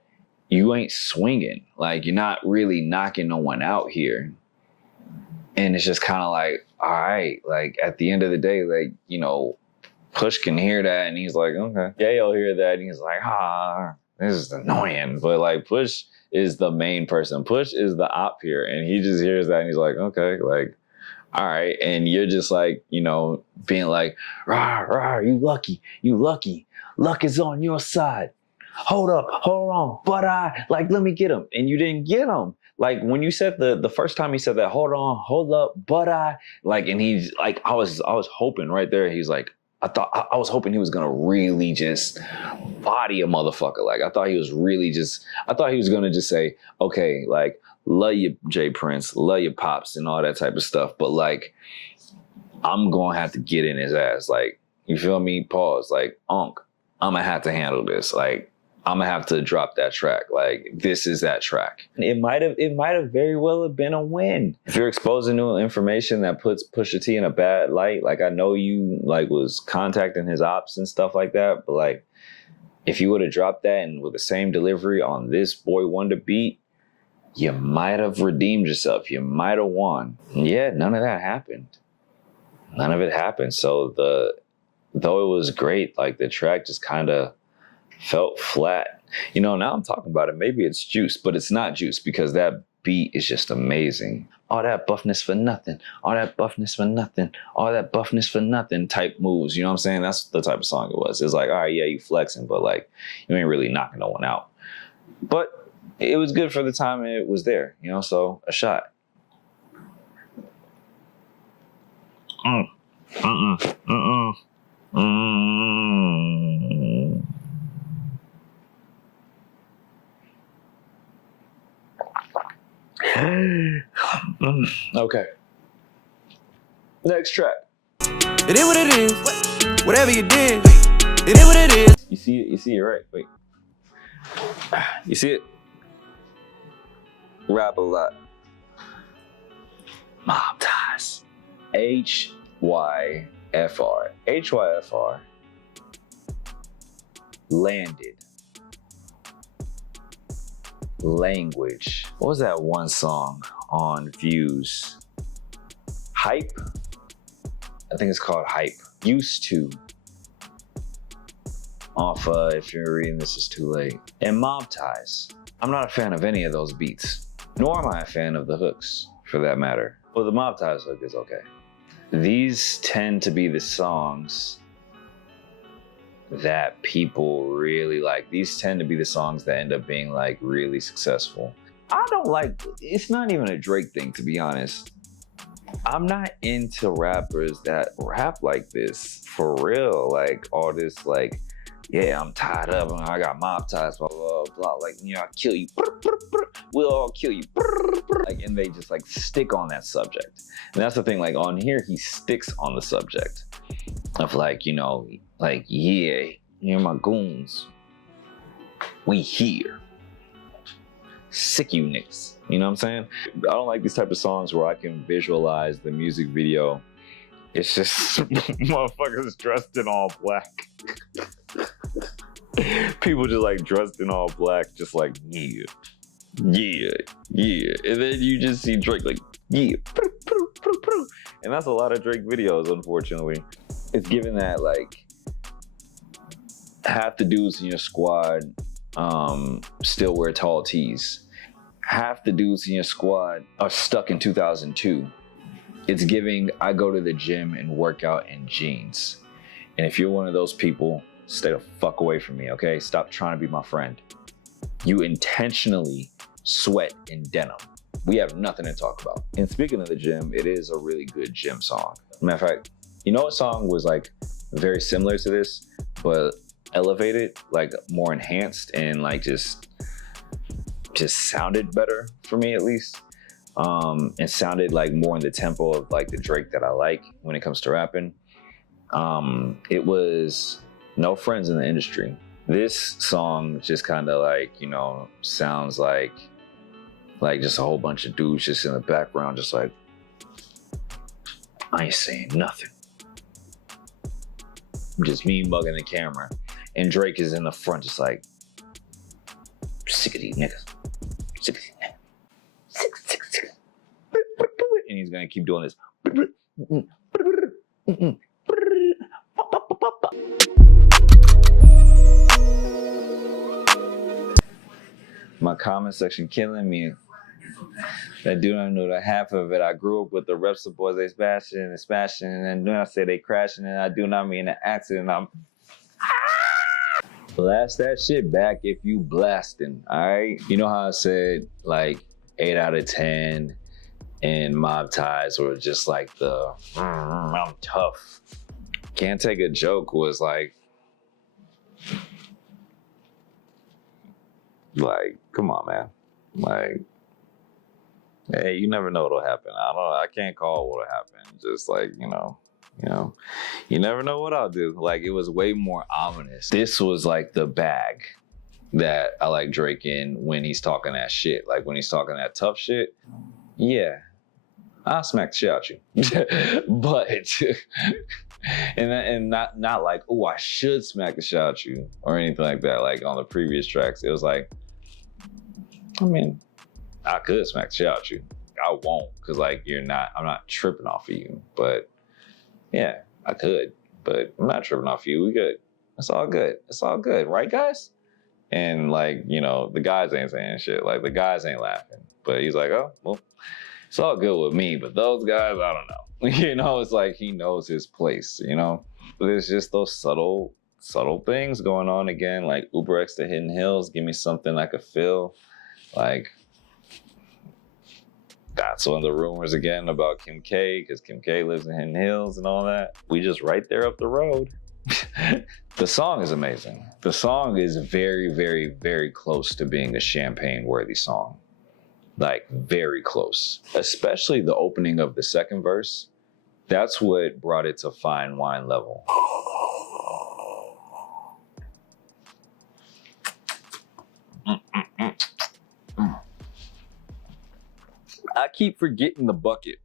you ain't swinging. Like, you're not really knocking no one out here. And it's just kind of like, all right, like at the end of the day, like, you know, Push can hear that and he's like, okay. Yeah, you'll hear that and he's like, this is annoying. But like, Push is the main person. Push is the op here. And he just hears that and he's like, okay, like, all right. And you're just like, you know, being like, rah, rah, you lucky. Luck is on your side. Hold up, hold on, but let me get him. And you didn't get him. Like, when you said the first time he said that, hold on, hold up, but like, and he's like, I was hoping right there, he's like, I was hoping he was gonna really just body a motherfucker. Like, I thought he was gonna just say, okay, like, love you, Jay Prince, love your pops and all that type of stuff, but like, I'm gonna have to get in his ass. Like, you feel me? Pause. Like, I'm gonna have to handle this. Like, I'm gonna have to drop that track. Like, this is that track. It might have very well have been a win. If you're exposing new information that puts Pusha T in a bad light, like, I know you like was contacting his ops and stuff like that, but like, if you would have dropped that and with the same delivery on this Boy Wonder beat, you might have redeemed yourself. You might have won. Yeah, none of that happened. None of it happened. So though it was great, like, the track just kind of felt flat. You know, now I'm talking about it, maybe it's juice, but it's not juice because that beat is just amazing. All that buffness for nothing. All that buffness for nothing. All that buffness for nothing type moves. You know what I'm saying? That's the type of song it was. It's like, all right, yeah, you flexing, but like, you ain't really knocking no one out. But it was good for the time it was there, you know, so a shot. Okay. Next track. It is what it is. Whatever you did, it is what it is. You see it? You see it, right? Wait. You see it? Rap a lot. Mob ties. HYFR. HYFR landed. Language. What was that one song on Views? Hype? I think it's called Hype. Used to. Off If You're Reading This Is Too Late. And Mob Ties. I'm not a fan of any of those beats, nor am I a fan of the hooks, for that matter. Well, the Mob Ties hook is okay. These tend to be the songs that people really like. These tend to be the songs that end up being like really successful. I don't like, it's not even a Drake thing, to be honest. I'm not into rappers that rap like this, for real. Like all this like, yeah, I'm tied up and I got mob ties, blah, blah, blah. Like, you know, I'll kill you. We'll all kill you. Like, and they just like stick on that subject. And that's the thing, like on here, he sticks on the subject of like, you know, like, yeah, you're my goons. We here. Sick you niggas. You know what I'm saying? I don't like these type of songs where I can visualize the music video. It's just motherfuckers dressed in all black. People just like dressed in all black, just like, yeah, yeah, yeah. And then you just see Drake like, yeah. And that's a lot of Drake videos, unfortunately. It's given that like half the dudes in your squad still wear tall tees. Half the dudes in your squad are stuck in 2002. It's giving, I go to the gym and work out in jeans. And if you're one of those people, stay the fuck away from me, okay? Stop trying to be my friend. You intentionally sweat in denim. We have nothing to talk about. And speaking of the gym, it is a really good gym song. Matter of fact, you know what song was like very similar to this, but elevated, like more enhanced and like just sounded better for me at least. And sounded like more in the tempo of like the Drake that I like when it comes to rapping. It was No Friends in the Industry. This song just kind of like, you know, sounds like just a whole bunch of dudes just in the background, just like, I ain't saying nothing. Just me mugging the camera. And Drake is in the front just like, sick of these niggas. Sick of these niggas. Sick. And he's gonna keep doing this. My comment section killing me. I do not know the half of it. I grew up with the reps of boys, they smashing, and then when I say they crashing, and I do not mean an accident. I'm blast that shit back if you blasting, all right? You know how I said like 8 out of 10 and Mob Ties were just like the I'm tough. Can't Take a Joke was like, come on, man. Like, hey, you never know what'll happen. I can't call what'll happen. Just like, you know, you never know what I'll do. Like, it was way more ominous. This was like the bag that I like Drake in when he's talking that shit. Like when he's talking that tough shit, yeah, I'll smack the shit out you. But and not like, oh, I should smack the shit out you or anything like that. Like on the previous tracks, it was like, I mean, I could smack the shit out you. I won't, cause like I'm not tripping off of you. But yeah, I could, but I'm not tripping off of you. We good. It's all good. It's all good, right, guys? And like, you know, the guys ain't saying shit. Like the guys ain't laughing. But he's like, oh, well, it's all good with me. But those guys, I don't know. You know, it's like he knows his place, you know? But there's just those subtle things going on again, like Uber X to Hidden Hills, give me something I could feel. Like, that's when the rumors again about Kim K, because Kim K lives in Hidden Hills and all that. We just right there up the road. The song is amazing. The song is very, very, very close to being a Champagne-worthy song. Like, very close. Especially the opening of the second verse. That's what brought it to fine wine level. I keep forgetting the bucket.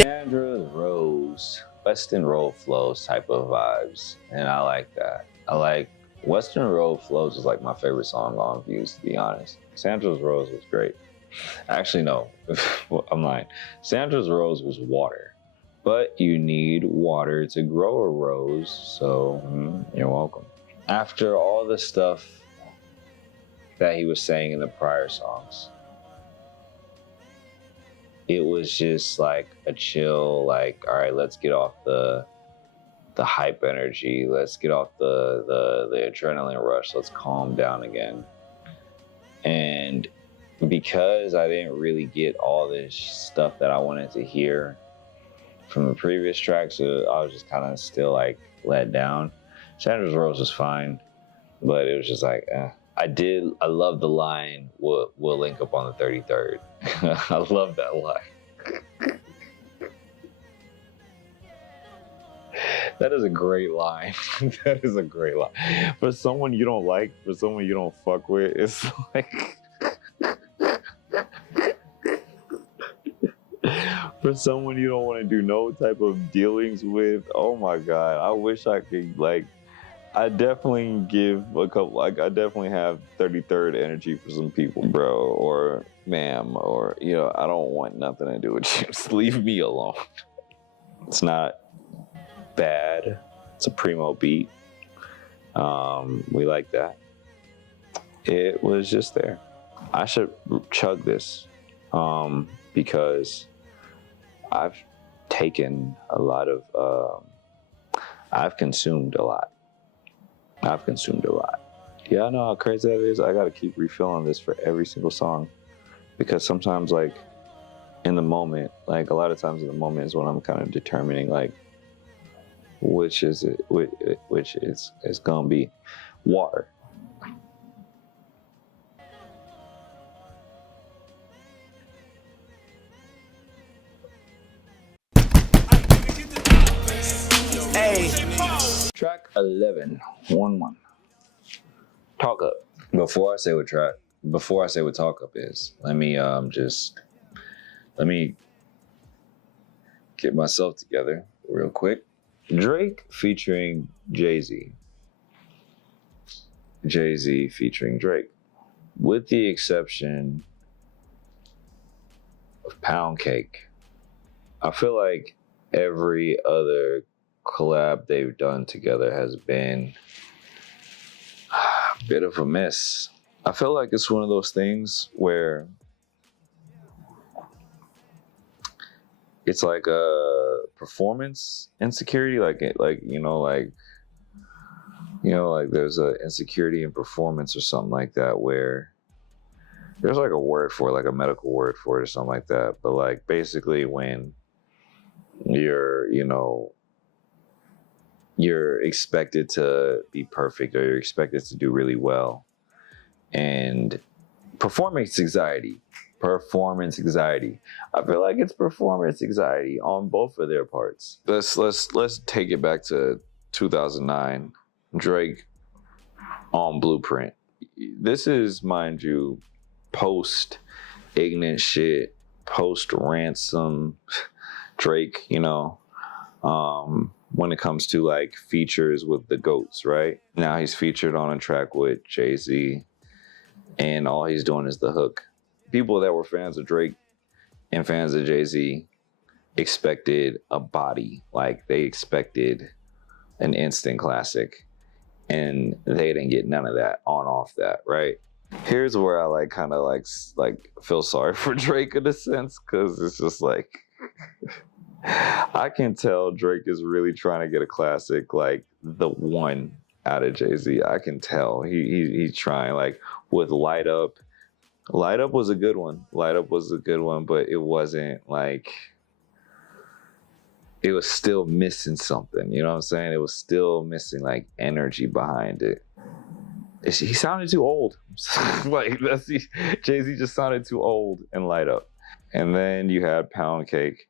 Sandra Rose, Western Road Flows type of vibes, and I like that. I like Western Road Flows is like my favorite song on Views, to be honest. Sandra's Rose was great. Actually, no, I'm lying. Sandra's Rose was water, but you need water to grow a rose, so you're welcome. After all the stuff that he was saying in the prior songs, it was just like a chill, like, all right, let's get off the hype energy. Let's get off the adrenaline rush. Let's calm down again. And because I didn't really get all this stuff that I wanted to hear from the previous tracks, I was just kind of still like let down. Sandra's Rose was fine, but it was just like, I love the line, we'll link up on the 33rd. I love that line. That is a great line. That is a great line. For someone you don't like, for someone you don't fuck with, it's like... For someone you don't want to do no type of dealings with, oh my God, I wish I could, like, I definitely give a couple, like, I definitely have 33rd energy for some people, bro, or ma'am, or, you know, I don't want nothing to do with you. Just leave me alone. It's not bad. It's a primo beat. We like that. It was just there. I should chug this because I've taken a lot of, I've consumed a lot. Yeah, I know how crazy that is. I gotta keep refilling this for every single song because sometimes, like, in the moment, like a lot of times in the moment is when I'm kind of determining, like, which is gonna be water. Track 11, 1-1. Talk Up. Before I say what Talk Up is, let me get myself together real quick. Drake featuring Jay-Z. Jay-Z featuring Drake. With the exception of Pound Cake, I feel like every other collab they've done together has been a bit of a miss. I feel like it's one of those things where it's like a performance insecurity, like there's an insecurity in performance or something like that, where there's like a word for it, like a medical word for it or something like that. But like basically when you're expected to be perfect or you're expected to do really well, and performance anxiety. I feel like it's performance anxiety on both of their parts. Let's take it back to 2009. Drake on Blueprint. This is, mind you, post ignorant shit, post ransom Drake, when it comes to like features with the GOATs, right? Now he's featured on a track with Jay-Z and all he's doing is the hook. People that were fans of Drake and fans of Jay-Z expected a body, like they expected an instant classic, and they didn't get none of that off that, right? Here's where I kind of feel sorry for Drake in a sense, because it's just like I can tell Drake is really trying to get a classic, like the one out of Jay-Z. I can tell he's trying, like with Light Up, Light Up was a good one. Light Up was a good one, but it wasn't like, it was still missing something. You know what I'm saying? It was still missing like energy behind it. He sounded too old. Like Jay-Z just sounded too old in Light Up. And then you had Pound Cake,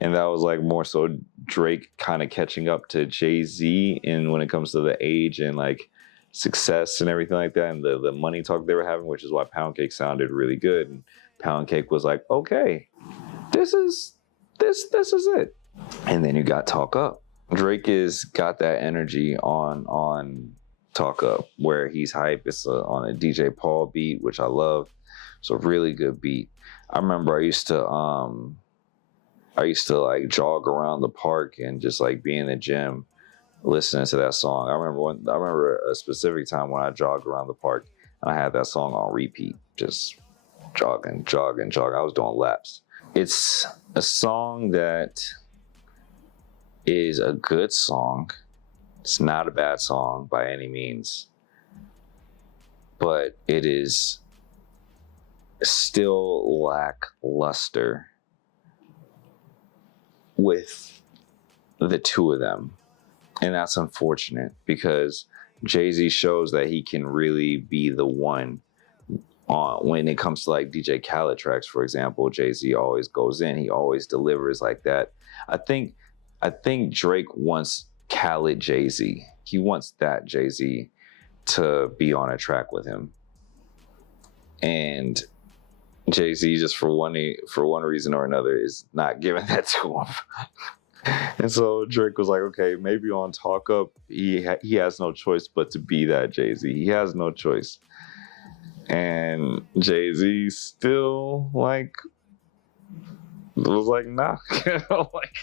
and that was like more so Drake kind of catching up to Jay-Z in when it comes to the age and like success and everything like that, and the money talk they were having, which is why Pound Cake sounded really good. And Pound Cake was like, okay, this is it. And then you got Talk Up. Drake is got that energy on Talk Up, where he's hype. It's on a DJ Paul beat, which I love. It's a really good beat. I remember I used to like jog around the park and just like be in the gym listening to that song. I remember a specific time when I jogged around the park and I had that song on repeat, just jogging. I was doing laps. It's a song that is a good song. It's not a bad song by any means, but it is still lackluster with the two of them. And that's unfortunate, because Jay-Z shows that he can really be the one when it comes to like DJ Khaled tracks, for example. Jay-Z always goes in, he always delivers like that. I think Drake wants Khaled Jay-Z. He wants that Jay-Z to be on a track with him. And Jay-Z, just for one reason or another, is not giving that to him. And so Drake was like, okay, maybe on Talk Up, he has no choice but to be that Jay-Z. He has no choice. And Jay-Z still was like, nah. Like,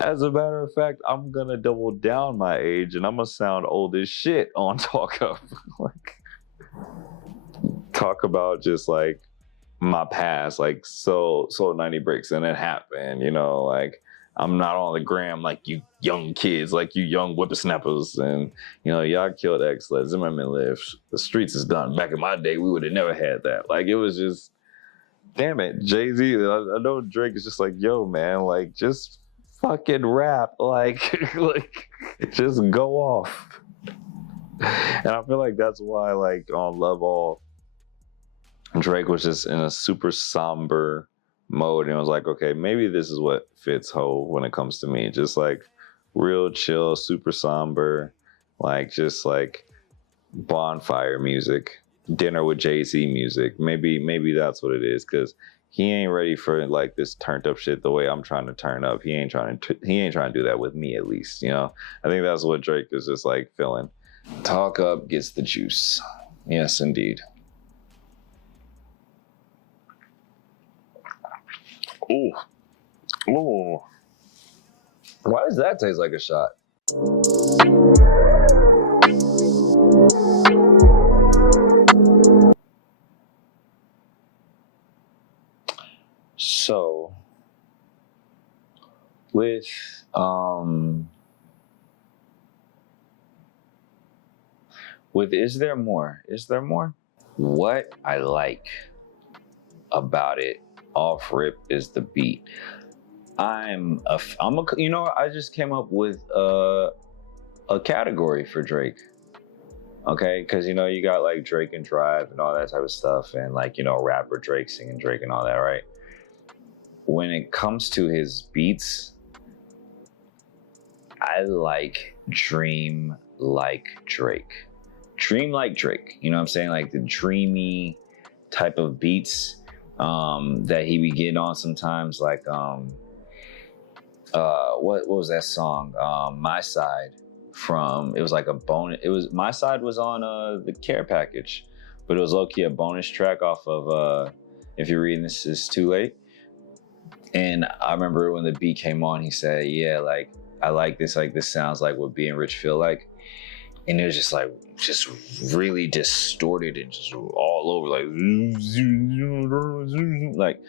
as a matter of fact, I'm gonna double down my age and I'm gonna sound old as shit on Talk Up. Like, talk about just like my past, like so 90 Bricks, and it happened, you know, like I'm not on the gram like you young kids, like you young whippersnappers, and you know, y'all killed X, let Zimmerman live. The streets is done. Back in my day, we would have never had that. Like, it was just, damn it, Jay-Z. I know Drake is just like, yo, man, like, just fucking rap, like, like, just go off. And I feel like that's why, like, on Love All, Drake was just in a super somber mode, and was like, okay, maybe this is what fits Hov when it comes to me. Just like real chill, super somber, like just like bonfire music, dinner with Jay-Z music. Maybe that's what it is, because he ain't ready for like this turned up shit the way I'm trying to turn up. He ain't trying to do that with me, at least, you know. I think that's what Drake is just like feeling. Talk Up gets the juice. Yes, indeed. Ooh. Ooh. Why does that taste like a shot? So, with Is There More? Is There More? What I like about it off rip is the beat. You know, I just came up with a category for Drake. Okay, because you know, you got like Drake and Drive and all that type of stuff, and like, you know, rapper Drake singing Drake and all that, right? When it comes to his beats, I like Dream Like Drake. Dream Like Drake. You know what I'm saying? Like the dreamy type of beats that he be getting on sometimes, like what was that song? My Side, from, it was like a bonus. It was, My Side was on the Care Package, but it was low-key a bonus track off of If You're Reading This Is Too Late. And I remember when the beat came on, he said, yeah, like, I like this sounds like what Being Rich feel like. And it was just like, just really distorted and just all over, like,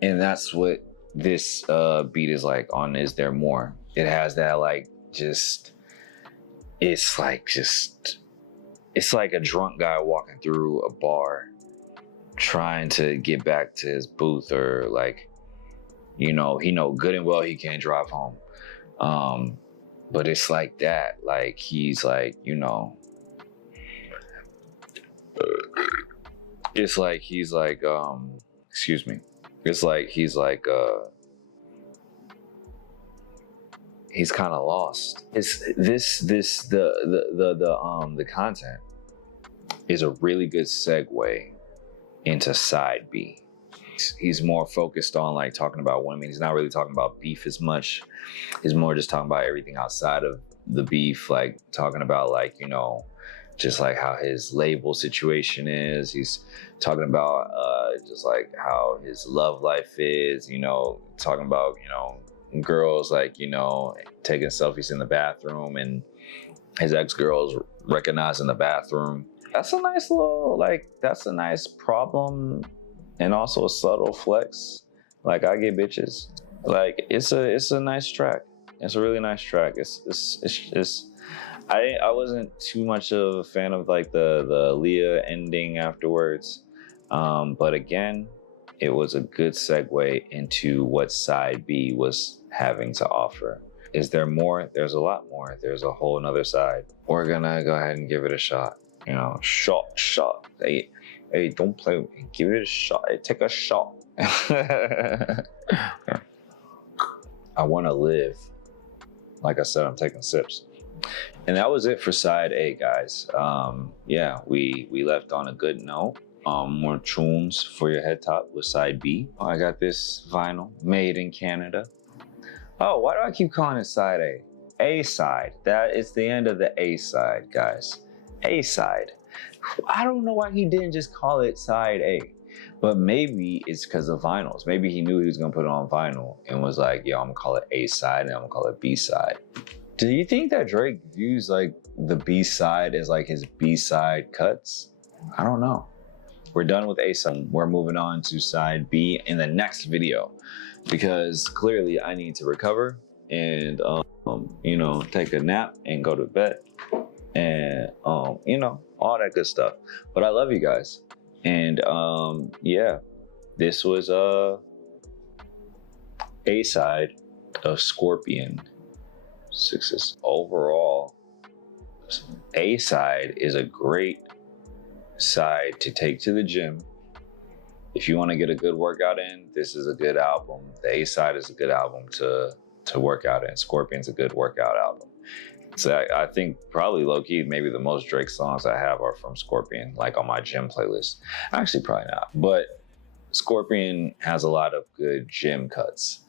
and that's what this beat is like on Is There More. It has that like, just, it's like a drunk guy walking through a bar trying to get back to his booth, or like, you know, he know good and well he can't drive home. But it's like that. Like, he's like, you know, it's like he's like, excuse me. It's like he's like, he's kind of lost. It's the content is a really good segue into side B. He's more focused on like talking about women. He's not really talking about beef as much. He's more just talking about everything outside of the beef, like talking about like, you know, just like how his label situation is. He's talking about just like how his love life is, you know, talking about, you know, girls like, you know, taking selfies in the bathroom and his ex-girls recognizing the bathroom. That's a nice little, like, that's a nice problem and also a subtle flex. Like, I get bitches. Like, it's a nice track. It's a really nice track. I wasn't too much of a fan of like the Leah ending afterwards. But again, it was a good segue into what side B was having to offer. Is there more? There's a lot more. There's a whole nother side. We're gonna go ahead and give it a shot. You know, shot. Hey, don't play with me. Give it a shot. Hey, take a shot. I wanna live. Like I said, I'm taking sips. And that was it for side A, guys. Yeah, we left on a good note. More tunes for your head top with side B. I got this vinyl made in Canada. Oh, why do I keep calling it side A? A side. That is the end of the A side, guys. A side. I don't know why he didn't just call it side A. But maybe it's because of vinyls. Maybe he knew he was gonna put it on vinyl and was like, yo, I'm gonna call it A side and I'm gonna call it B side. Do you think that Drake views like the B side as like his B side cuts? I don't know. We're done with A side. We're moving on to side B in the next video because clearly I need to recover and, you know, take a nap and go to bed and, you know, all that good stuff. But I love you guys. And yeah, this was A side of Scorpion 6's. Overall, A side is a great side to take to the gym. If you want to get a good workout in, this is a good album. The A side is a good album to work out in. Scorpion's a good workout album. So I think probably low-key, maybe the most Drake songs I have are from Scorpion, like on my gym playlist. Actually, probably not. But Scorpion has a lot of good gym cuts.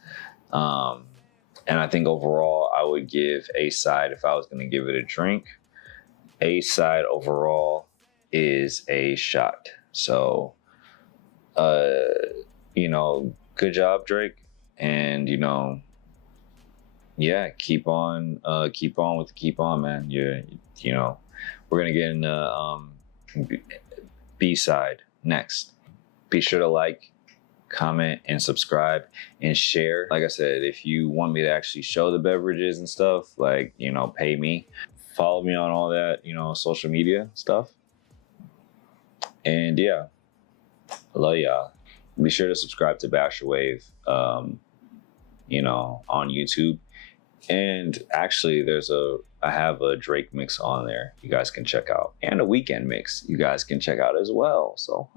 And I think overall, I would give A side, if I was going to give it a drink, A side overall is a shot. So, you know, good job, Drake. And, you know, yeah, keep on with the keep on, man. You know, we're gonna get into B side next. Be sure to like, comment, and subscribe and share. Like I said, if you want me to actually show the beverages and stuff, like, you know, pay me. Follow me on all that, you know, social media stuff. And yeah, I love y'all. Be sure to subscribe to Bash Your Wave, you know, on YouTube. And actually, I have a Drake mix on there you guys can check out. And a Weeknd mix you guys can check out as well. So,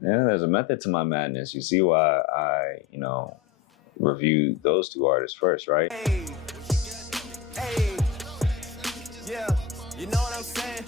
yeah, there's a method to my madness. You see why I, you know, review those two artists first, right? Hey, yeah, you know what I'm saying?